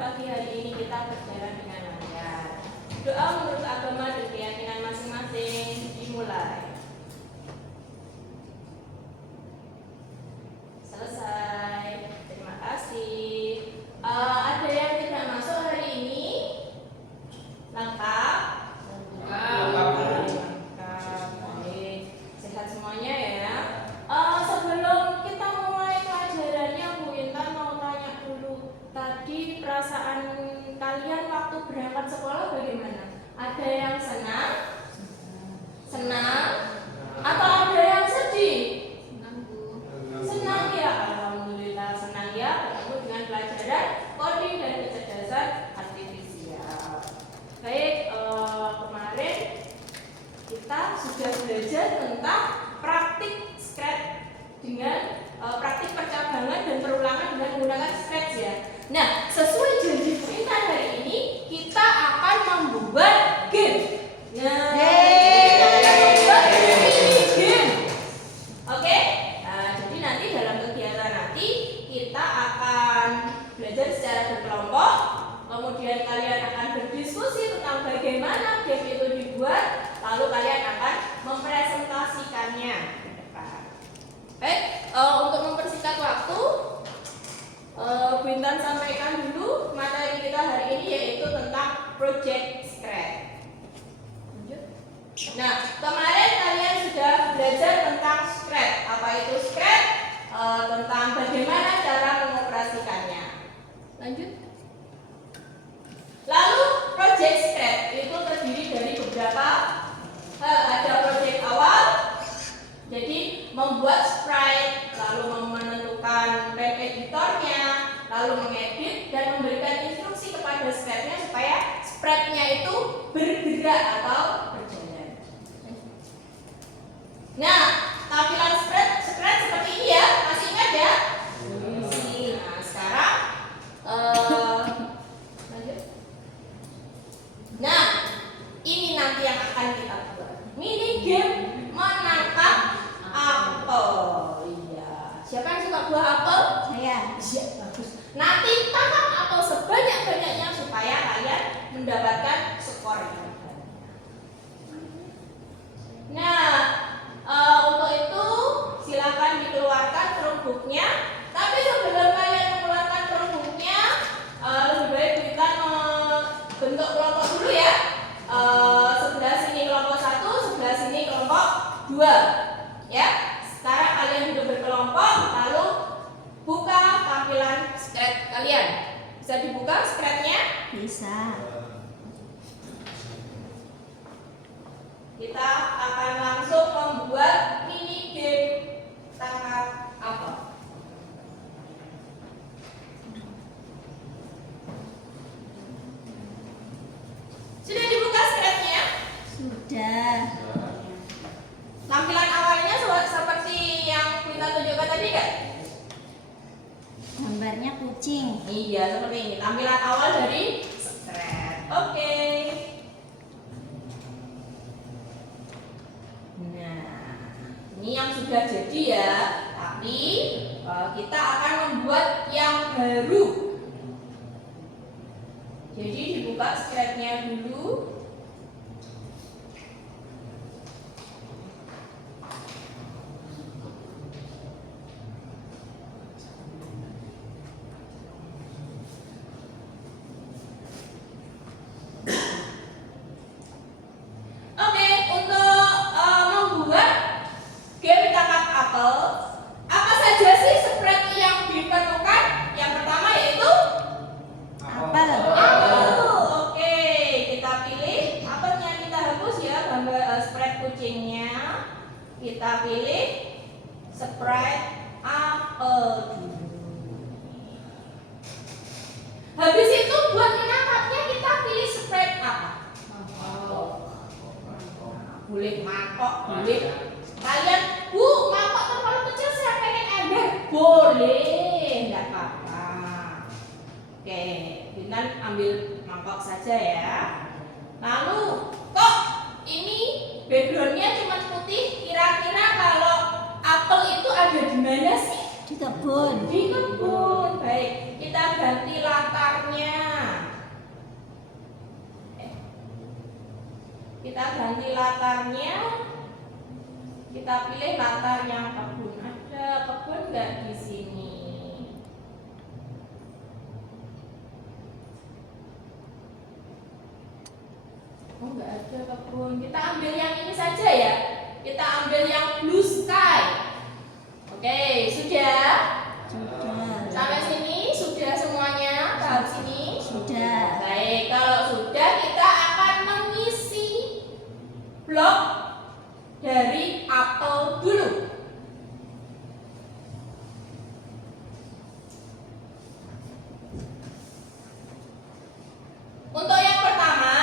pagi hari ini kita berjalan dengan lancar. Doa menurut agama dan keyakinan masing-masing dimulai. Selesai. Terima kasih. Ada yang tidak masuk hari ini? Lengkap? Lengkap. Baik. Sehat semuanya ya. Sebelum kita mulai pelajarannya, Bu Intan mau tanya dulu. Tadi perasaan kalian waktu berangkat sekolah bagaimana? Ada yang senang? Senang? Atau ada yang sedih? Senang ya, alhamdulillah senang ya bertemu dengan pelajaran coding dan kecerdasan artifisial. Baik, kemarin kita sudah belajar tentang praktik Scratch dengan praktik percabangan dan perulangan dengan menggunakan Scratch ya. Nah, sesuai janji Bu Intan hari ini kita akan membuat game. Nah, kita akan membuat mini game. Oke? Jadi nanti dalam kegiatan nanti kita akan belajar secara berkelompok. Kemudian kalian akan berdiskusi tentang bagaimana game itu dibuat. Lalu kalian akan mempresentasikannya ke depan. Baik, untuk mempersingkat waktu, Bu Intan sampaikan dulu materi kita hari ini yaitu tentang Project Scratch. Nah, kemarin kalian sudah belajar tentang Scratch. Apa itu Scratch? Tentang bagaimana cara mengoperasikannya. Lanjut. Lalu Project Scratch itu terdiri dari beberapa hal. Ada project awal, jadi membuat sprite, lalu menentukan frame editornya, lalu mengedit dan memberikan instruksi kepada sprite-nya supaya sprite-nya itu bergerak atau berjalan. Nah, tampilan sprite seperti ini ya, masih ingat ya? Nah, sekarang lanjut. Nah, ini nanti yang akan kita buat. Mini game menangkap apel. Iya. Siapa yang suka buah apel? Saya. Iya, bagus. Nanti tangkap apel sebanyak-banyaknya supaya kalian mendapatkan skor yang banyak. Nah, untuk itu silakan dikeluarkan Chromebook-nya. Tapi sebelum kalian mengeluarkan Chromebook-nya, lebih baik kita membentuk kelompok dulu ya. Sebelah sini kelompok 1, sebelah sini kelompok 2. Ya. Sekarang kalian duduk berkelompok, lalu buka tampilan Scratch kalian. Bisa dibuka Scratch-nya? Bisa. Kita akan langsung membuat mini game tangkap apel. Sudah dibuka Scratch-nya? Sudah. Tampilan awalnya seperti yang kita tunjukkan tadi kan? Gambarnya kucing. Iya, seperti ini. Tampilan awal dari Scratch. Oke. Nah, ini yang sudah jadi ya. Tapi kita akan membuat yang baru. Jadi dibuka Scratch-nya dulu. Oke, untuk membuat game tangkap apel, apa saja sih sprite yang diperlukan? Yang pertama yaitu Apel. apel. Oke, kita pilih apelnya, kita hapus ya gambar sprite kucingnya. Kita pilih sprite apel dulu. Habis itu buat menangkapnya kita pilih sprite apa? Boleh mangkok, boleh. Kalian, Bu, mangkok terlalu kecil, saya pengen ember. Boleh, enggak apa-apa. Oke, Bintan ambil mangkok saja ya. Lalu, kok ini backgroundnya cuma putih? Kira-kira kalau apel itu ada di mana sih? Di kebun. Di kebun. Baik, kita ganti latarnya. ganti latarnya. Kita pilih latarnya kebun. Ada kebun nggak di sini? Oh, nggak ada kebun. Kita ambil yang ini saja ya. Kita ambil yang blue sky. Oke, sudah? Sudah. Sampai sini sudah semuanya? Tahap sini? Sudah. Baik, kalau sudah kita akan mengisi blok dari apel dulu. Untuk yang pertama,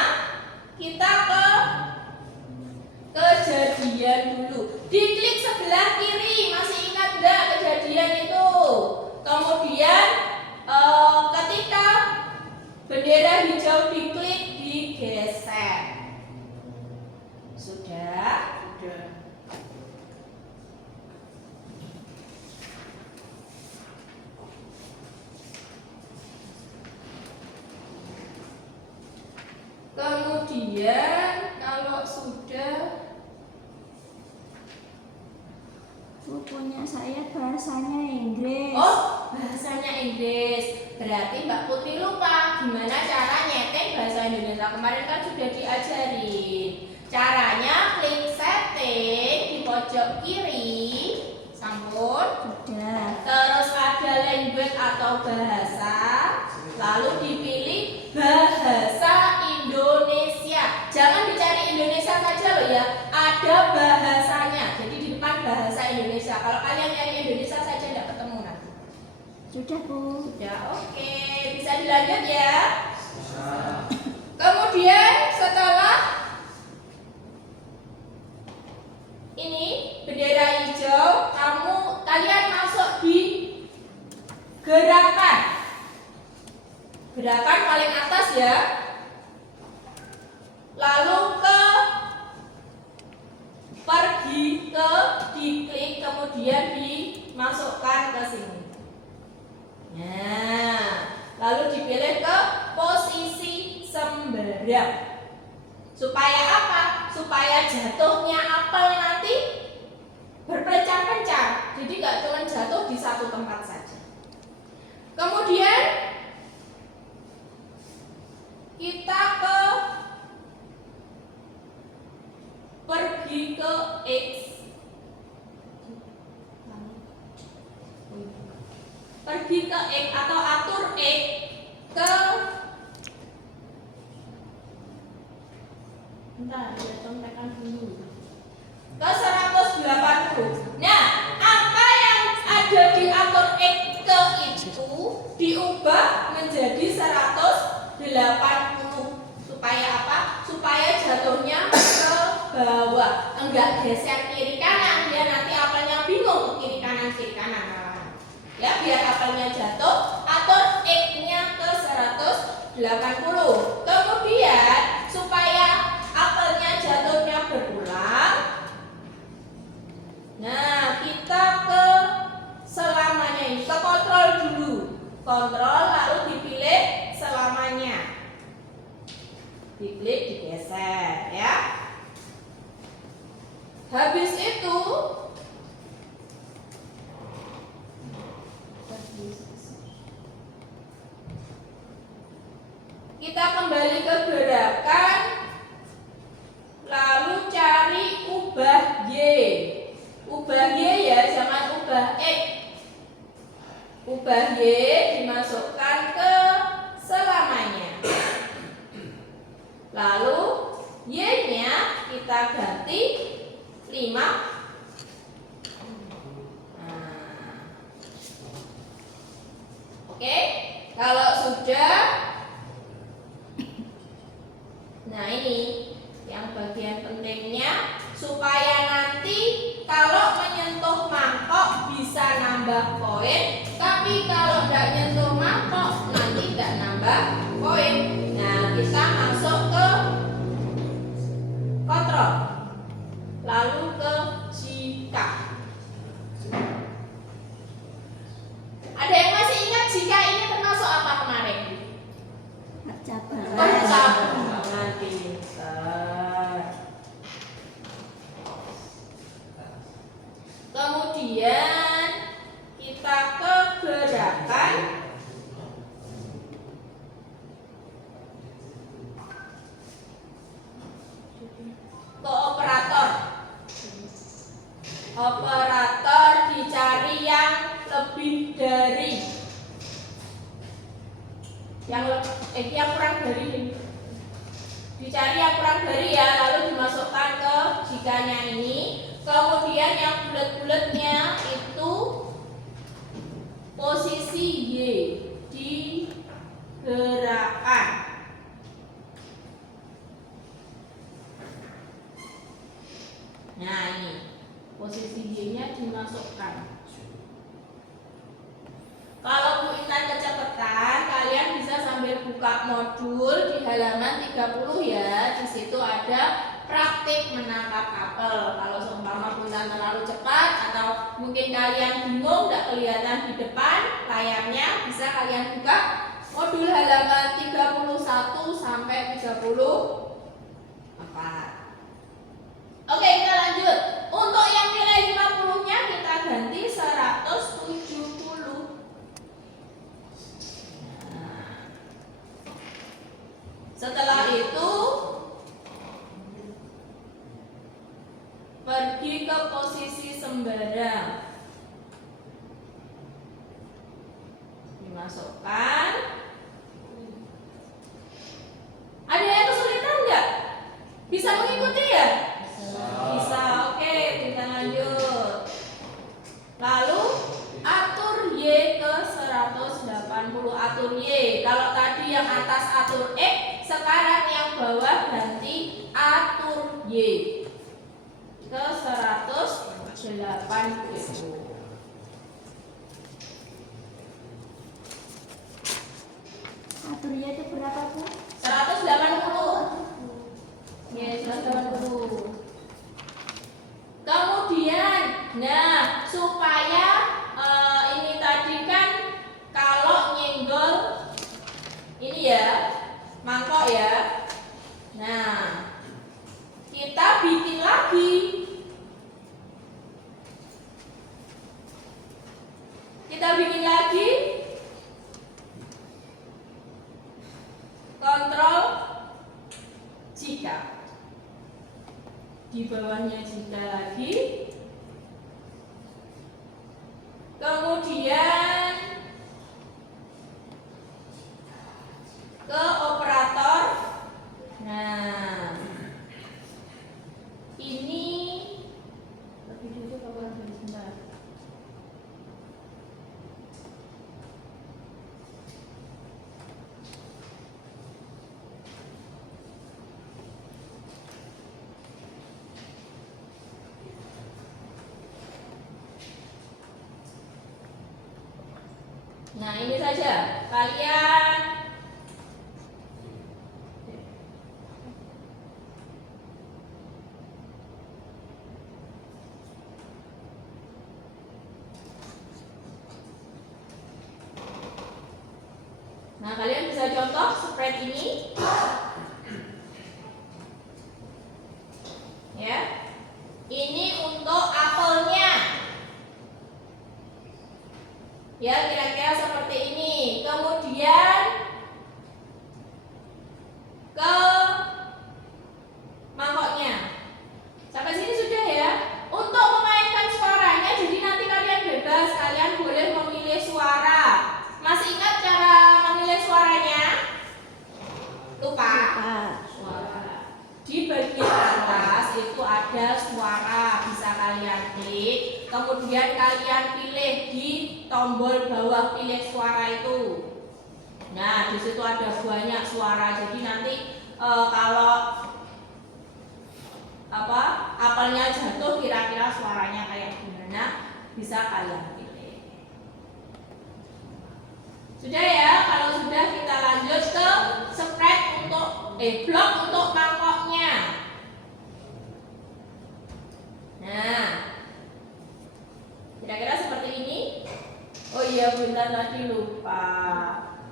kita ke kejadian dulu. Diklik sebelah kiri, masih ingat nggak kejadian itu? Kemudian ketika bendera hijau diklik, digeser. Sudah? Sudah. Kemudian kalau sudah, Punya saya bahasanya Inggris. oh bahasanya Inggris, berarti Mbak Putri lupa gimana cara nyeting bahasa Indonesia. Kemarin kan sudah diajarin. Caranya klik setting di pojok kiri, sampun. Sudah. Terus ada language atau bahasa, lalu dipilih bahasa Indonesia. Jangan dicari Indonesia saja loh ya, ada bahasanya. Jadi di depan bahasa Indonesia. Kalau kalian nyari Indonesia saja tidak ketemu nanti. Sudah, Bu. Sudah, oke. Bisa dilanjut ya. Kemudian setelah ini bendera hijau, kalian masuk di gerakan. Gerakan paling atas ya. Lalu pergi ke diklik, kemudian dimasukkan ke sini. Nah, lalu dipilih ke posisi sembarang. Supaya apa? Supaya jatuhnya apel nanti berpencar-pencar. Jadi nggak cuma jatuh di satu tempat saja. Kemudian kita pergi ke X. Pergi ke X atau atur X ke, bentar, ya contekan dulu, ke 180. Nah, apa yang ada di atur X ke itu diubah menjadi 180. Supaya apa? Supaya jatuhnya ke bawah, enggak geser kiri kanan. Dia nanti apelnya bingung kiri kanan ya. Biar apelnya jatuh, atur X-nya ke 180. Kemudian supaya apelnya jatuhnya berulang, nah kita ke selamanya ini, ke kontrol dulu. Kontrol lalu dipilih selamanya. Diklik, digeser ya. Habis itu kita kembali ke gerakan, lalu cari ubah Y. Ubah Y ya, jangan ubah X. Ubah Y dimasukkan ke selamanya. Lalu Y-nya kita ganti 5. Oke, kalau sudah, nah ini yang bagian pentingnya, supaya nanti kalau menyentuh mangkok bisa nambah poin, tapi kalau tidak nyentuh mangkok nanti tidak nambah poin. Nah, kita masuk ke kontrol, lalu ke jika. Ada yang masih ingat jika ini termasuk apa kemarin? Percabangan. Percabangan. Pintar. yang kurang dari ini. Dicari yang kurang dari ya, lalu dimasukkan ke jikanya ini. Kemudian yang bulat-bulatnya itu posisi Y digerakkan. Nah ini posisi Y-nya dimasukkan. Kalau Bu Intan kecepatan, kalian bisa sambil buka modul di halaman 30 ya. Di situ ada praktik menangkap apel. Kalau seumpama Bu Intan terlalu cepat atau mungkin kalian bingung nggak kelihatan di depan layarnya, bisa kalian buka modul halaman 31 sampai 34. Oke, kita lanjut. Untuk yang nilai 50-nya kita ganti 170. Setelah itu pergi ke posisi sembarang, dimasukkan. Ada yang kesulitan nggak? Bisa mengikuti ya? Bisa. Oke, kita lanjut. Lalu atur Y ke 180. Atur Y. Kalau tadi yang atas atur X, sekarang yang bawah ganti atur Y ke 180. Atur Y itu berapa, Bu? 180. Ya, 180. Kemudian, nah supaya ini tadi kan kalau nyenggol ini ya mangkok ya. Nah, kita bikin lagi. Kita bikin lagi. Kontrol jika. Di bawahnya jika lagi. Kemudian ke operator. Nah, ini lebih dulu kapan sebentar. Nah, ini saja kalian bisa contoh spread ini. Ya. Ini untuk apelnya. Ya, kira-kira seperti ini. Kemudian ke mangkoknya. Sampai sini sudah ya. Untuk memainkan suaranya, jadi nanti kalian bebas, kalian boleh memilih suara. Masih ingat cara memilih suaranya? Lupa? Suara. Di bagian atas itu ada suara, bisa kalian klik. Kemudian kalian pilih di tombol bawah pilih suara itu. Nah, di situ ada banyak suara. Jadi nanti kalau apelnya jatuh kira-kira suaranya kayak gimana bisa kalian pilih. Sudah ya, kalau sudah kita lanjut ke spread untuk blok untuk mangkoknya. Nah, kira-kira seperti ini. Oh iya, bentar tadi lupa.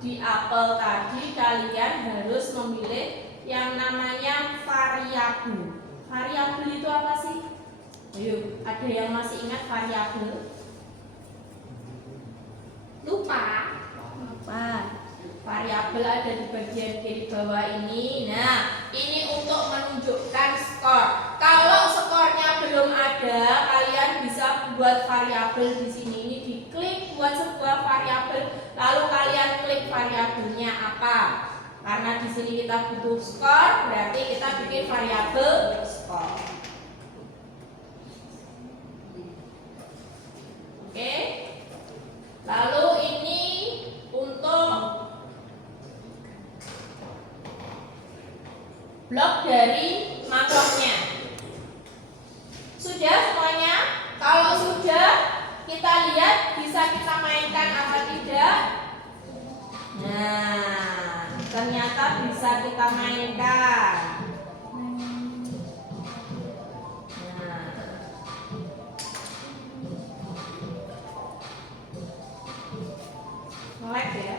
Di apel tadi kalian harus memilih yang namanya variabel. Variabel itu apa sih? Ayo, ada yang masih ingat variabel? Lupa? Variabel ada di bagian kiri bawah ini. Nah, ini untuk menunjukkan skor. Kalau skornya belum ada, kalian bisa buat variabel di sini. Ini diklik buat sebuah variabel, lalu kalian klik variabelnya apa. Karena sini kita butuh skor, berarti kita bikin variabel skor. Oke. Lalu ini untuk blok dari makronya. Sudah semuanya? Kalau sudah, kita lihat bisa kita mainkan apa tidak. Nah, ternyata bisa kita mainkan. Melek ya.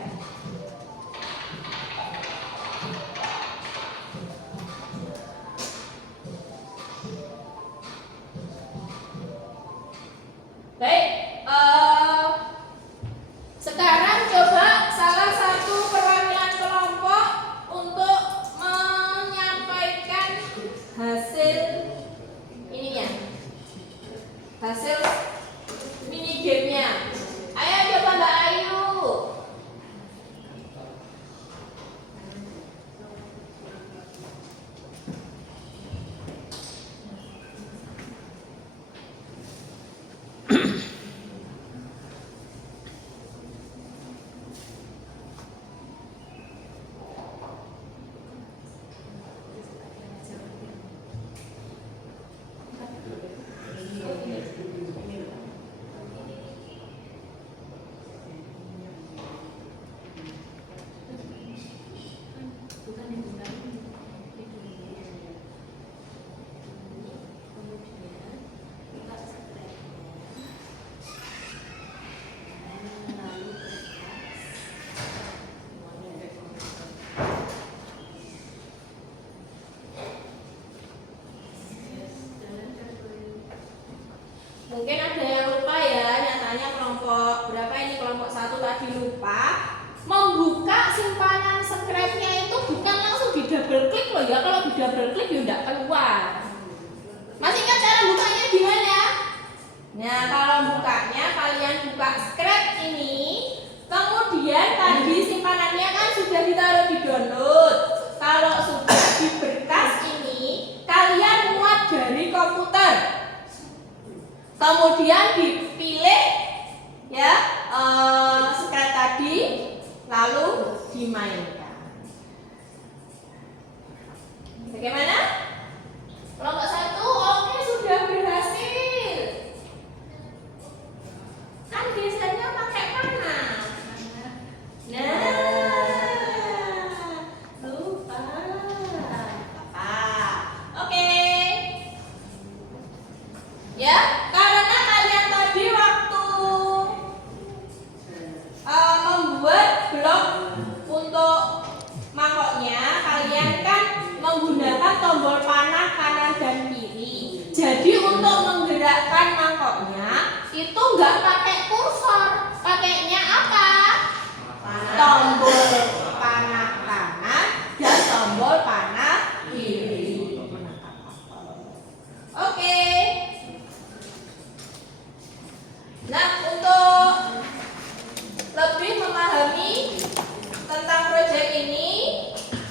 Baik, sekarang coba salah satu perwakilan kelompok untuk menyampaikan hasil ininya, hasil mini gamenya. Ayo coba Mbak Ayu. Mungkin ada yang lupa ya, nyatanya kelompok berapa ini, kelompok 1 tadi lupa membuka simpanan scrapnya itu bukan langsung di double klik loh ya. Kalau di double klik ya enggak keluar. Masih ingat cara bukanya gimana? Nah, kalau bukanya kalian buka scrap ini, kemudian tadi simpanannya kan sudah ditaruh di download. Kalau sudah di berkas ini, kalian muat dari komputer. Kemudian dipilih ya scrap tadi, lalu dimainkan. Bagaimana? Kelompok 1, oke, sudah berhasil. Kan biasanya pakai panah. Nah, lupa. Oke. Ya, karena kalian tadi waktu membuat blok untuk mangkoknya, kalian kan menggunakan tombol panah kanan dan kiri. Jadi untuk menggerakkan mangkoknya itu nggak pakai kursor, pakainya apa? Tombol panah kanan dan tombol panah kiri. Oke. Nah, untuk lebih memahami tentang proyek ini,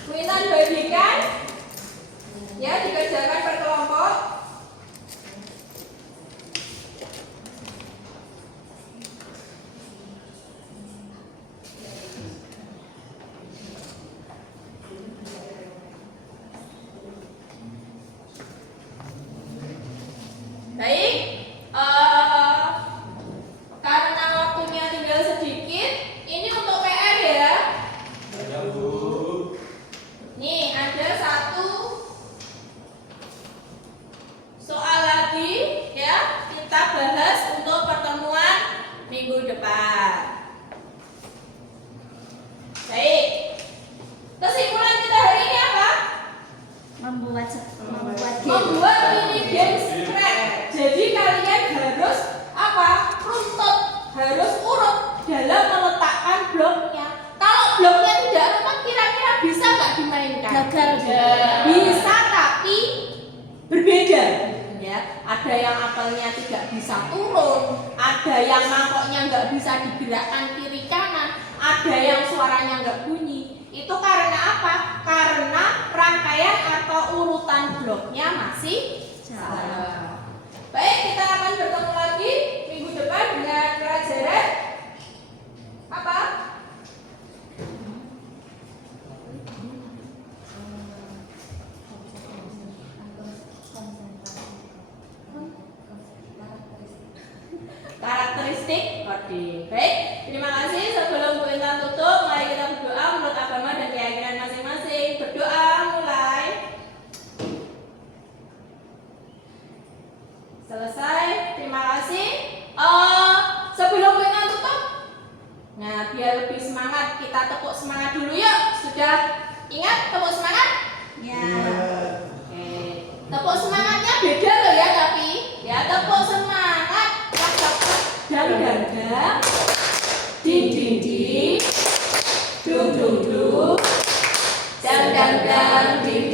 kita bagikan ya, dikerjakan per kelompok. Baik, karena waktunya tinggal sedikit, ini untuk PR ya. Nih, ada satu soal lagi ya, kita bahas untuk pertemuan minggu depan. Baik, kesimpulan kita hari ini apa? Membuat Mini game scrap. Jadi kalian harus apa? Runtut, harus urut dalam meletakkan bloknya. Kalau bloknya tidak runtut, kira-kira bisa nggak dimainkan? Gagal. Bisa, tapi berbeda. Ya, ada yang apelnya tidak bisa turun, ada yang mangkoknya nggak bisa digerakkan kiri kanan, ada yang suaranya nggak bunyi. Itu karena apa? Karena masih Salah. salah. Baik, kita akan bertemu lagi minggu depan dengan pelajaran apa? Karakteristik coding. Baik, terima kasih. Sebelum Bu Intan tutup, mari kita berdoa menurut agama dan keyakinan masing-masing. Berdoa mulai. Selesai. Terima kasih. Sebelum Bu Intan tutup, nah biar lebih semangat kita tepuk semangat dulu yuk. Sudah ingat tepuk semangat? Ya. Oke. Tepuk semangatnya beda loh ya tapi ya tepuk semangat. Dang dang dang, ding ding ding, dung dung dung, dang dang dang, ding